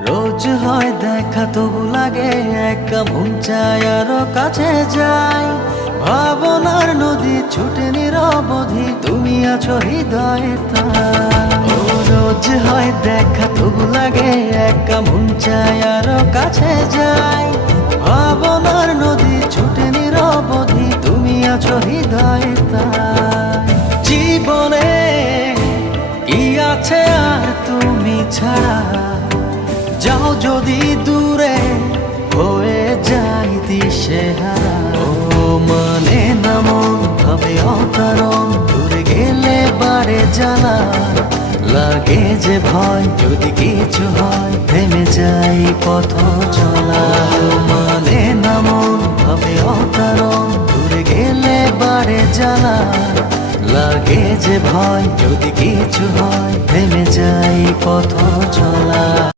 রোজ হয় দেখা তবু লাগে একা মন চায় আরো কাছে যাই। ভাবনার নদী ছুটে নিরবধি, তুমি আছো হৃদয়ে তাই। ও রোজ হয় দেখা তবু লাগে একা মন চায় আরো কাছে যাই। ভাবনার নদী ছুটে নিরবধি, তুমি আছো হৃদয়ে তাই। জীবনে কি আছে আর তুমি ছাড়া, যাও যদি দূরে হয়ে যাই দিশেহারা। ও মানে না মন ভাবে অকারণ, দূরে গেলে বাড়ে জ্বালা। লাগে যে ভয় যদি কিছু হয়, থেমে যাই পথ চলা। ও মানে না মন ভাবে অকারণ, দূরে গেলে বাড়ে জ্বালা। লাগে যে ভয় যদি কিছু হয়, থেমে যাই পথ চলা।